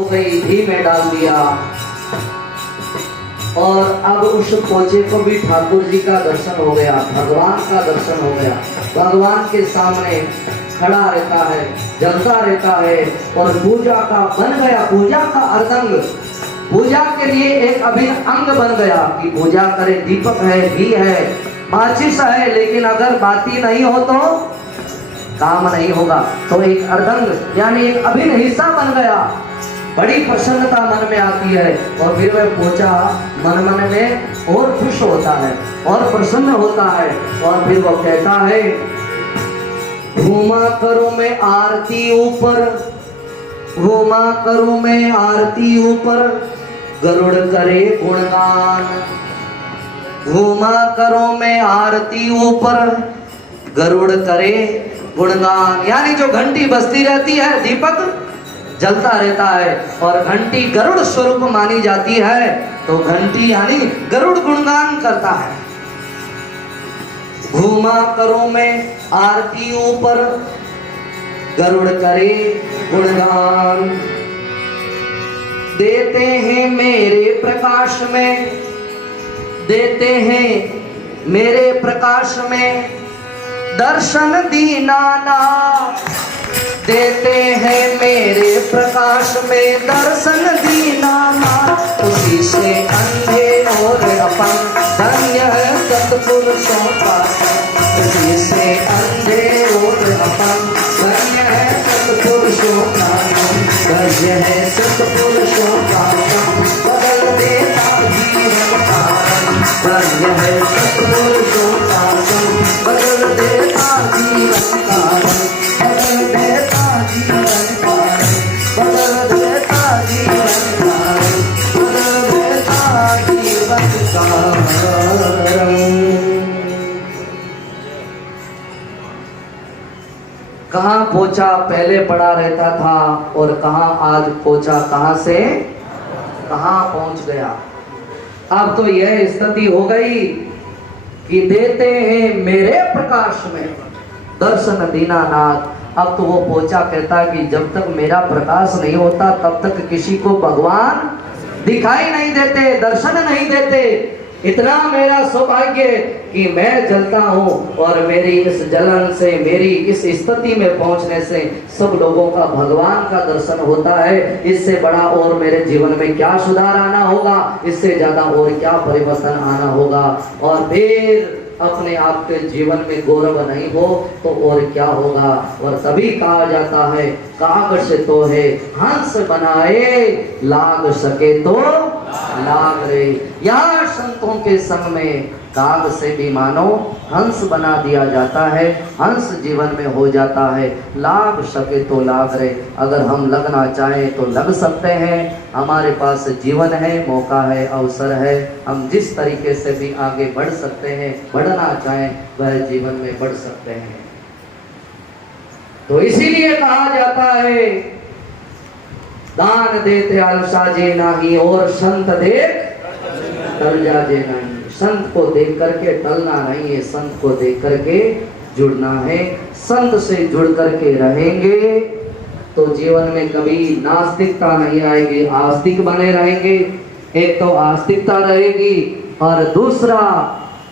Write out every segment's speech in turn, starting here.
हो गई, घी में डाल दिया और अब उस पोचे को भी ठाकुर जी का दर्शन हो गया, भगवान का दर्शन हो गया। भगवान के सामने खड़ा रहता है, जलता रहता है और पूजा का बन गया, पूजा का अर्धंग, पूजा के लिए एक अभिन्न अंग बन गया कि पूजा करे। दीपक है, घी है, माचिस है, लेकिन अगर बाती नहीं हो तो काम नहीं होगा। तो एक अर्धंग यानी एक अभिन्न हिस्सा बन गया। बड़ी प्रसन्नता मन में आती है और फिर वह पोचा मन मन में और खुश होता है और प्रसन्न होता है और फिर वो कहता है, घूमा करूं मैं आरती ऊपर, घूमा करूं मैं आरती ऊपर, गरुड़ करे गुणगान। घूमा करूं मैं आरती ऊपर, गरुड़ करे गुणगान। यानी जो घंटी बजती रहती है, दीपक जलता रहता है और घंटी गरुड़ स्वरूप मानी जाती है, तो घंटी यानी गरुड़ गुणगान करता है। घूमा करूं मैं आरती ऊपर, गरुड़ करे गुणगान। देते हैं मेरे प्रकाश में, देते हैं मेरे प्रकाश में दर्शन दीनानाथ। देते हैं मेरे प्रकाश में दर्शन दीनानाथ। उसी से अंधे और अपन धन्य है सत्पुरुषों का संग। उसी से अंधे और अपन धन्य है सत्पुरुषों का संग। धन्य है सत्पुरुषों का संग, बदल देता जीवन का रंग। धन्य है सत्पुरुषों का संग, बदल देता जीवन का रंग। बदल देता जीवन का रंग, बदल देता जीवन का रंग, बदल देता जीवन का रंग। कहाँ पोछा पहले पड़ा रहता था और कहाँ आज पोछा कहाँ से कहाँ पहुंच गया। अब तो यह स्थिति हो गई कि देते हैं मेरे प्रकाश में दर्शन दीनानाथ। अब तो वो पोछा कहता है कि जब तक मेरा प्रकाश नहीं होता तब तक किसी को भगवान दिखाई नहीं देते, दर्शन नहीं देते। इतना मेरा सौभाग्य कि मैं जलता हूँ और मेरी इस जलन से, मेरी इस स्थिति में पहुंचने से सब लोगों का भगवान का दर्शन होता है। इससे बड़ा और मेरे जीवन में क्या सुधार आना होगा, इससे ज्यादा और क्या परिवर्तन आना होगा। और फिर अपने आप के जीवन में गौरव नहीं हो तो और क्या होगा। और तभी कहा जाता है, काग से तो है हंस बनाए, लाग सके तो लाग रे। यहाँ संतों के संग में काग से भी मानो हंस बना दिया जाता है, हंस जीवन में हो जाता है। लाग सके तो लाग रे। अगर हम लगना चाहें तो लग सकते हैं, हमारे पास जीवन है, मौका है, अवसर है। हम जिस तरीके से भी आगे बढ़ सकते हैं, बढ़ना चाहें वह जीवन में बढ़ सकते हैं। तो इसीलिए कहा जाता है, दान देते आलसा जे नाही और संत देख टल जा जे नहीं। संत को देख करके टलना नहीं है, संत को देख करके जुड़ना है। संत से जुड़ करके रहेंगे तो जीवन में कभी नास्तिकता नहीं आएगी, आस्तिक बने रहेंगे। एक तो आस्तिकता रहेगी और दूसरा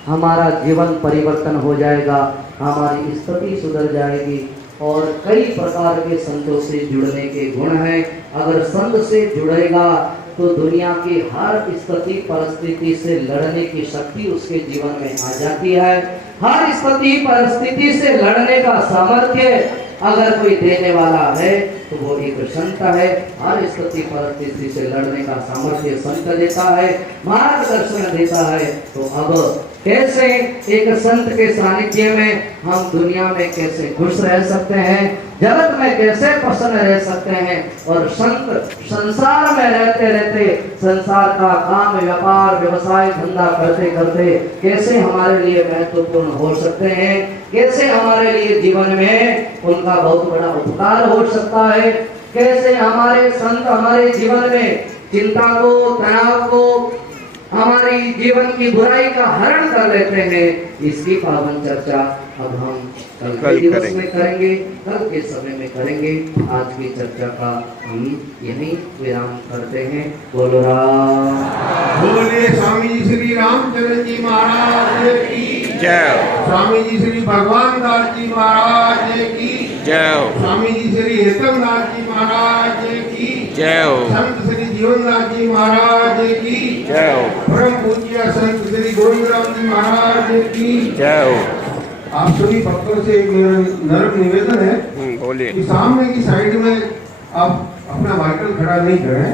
हमारा जीवन परिवर्तन हो जाएगा, हमारी स्थिति सुधर जाएगी। और कई प्रकार के संतों से जुड़ने के गुण हैं। अगर संत से जुड़ेगा तो दुनिया की हर स्थिति परिस्थिति से लड़ने की शक्ति उसके जीवन में आ जाती है। हर स्थिति परिस्थिति से लड़ने का सामर्थ्य अगर कोई देने वाला है तो वो एक संत है। हर स्थिति परिस्थिति से लड़ने का सामर्थ्य संत देता है, मार्गदर्शन देता है। तो अब कैसे एक संत के सानिध्य में हम दुनिया में कैसे खुश रह सकते हैं, जगत में कैसे प्रसन्न रह सकते हैं। और संत संसार में रहते रहते संसार का काम व्यापार व्यवसाय धंधा करते करते कैसे हमारे लिए महत्वपूर्ण हो सकते हैं, कैसे हमारे लिए जीवन में उनका बहुत बड़ा उपकार हो सकता है। कैसे हमारे संत हमारे जीवन में चिंता को, तनाव को हमारी जीवन की बुराई का हरण कर लेते हैं। इसकी पावन चर्चा अब हम कल के दिवस में करेंगे, कल के समय में करेंगे। आज की चर्चा का हम यहीं विराम करते हैं। बोलो राम। बोलिए स्वामी जी श्री रामचंद्र जी महाराज की जय। स्वामी जी श्री भगवान दास जी महाराज की जय। स्वामी जी श्री हेतम दास जी महाराज की जय। संत श्री जीवन दास जी महाराज की जय। परम पूज्य संत श्री गोविंदराम जी महाराज की जय। आप सभी भक्तों से एक नर्म निवेदन है बोलिए। कि सामने की साइड में आप अपना वाइकल खड़ा नहीं करें।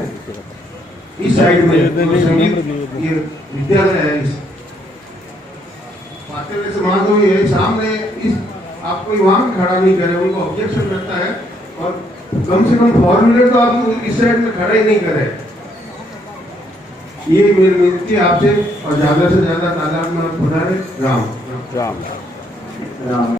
इस साइड में जो संगीत ये विद्यालय है, इस पाठ्यलय समाज में ये सामने इस आप कोई वहां खड़ा नहीं करें, उनको ऑब्जेक्शन करता है। और कम से कम 4 व्हीलर तो आप इस साइड में खड़ा ही नहीं करें। ये मेरी विनती है आपसे, और ज्यादा से ज्यादा तादाद में आप पधारें। राम राम। राम।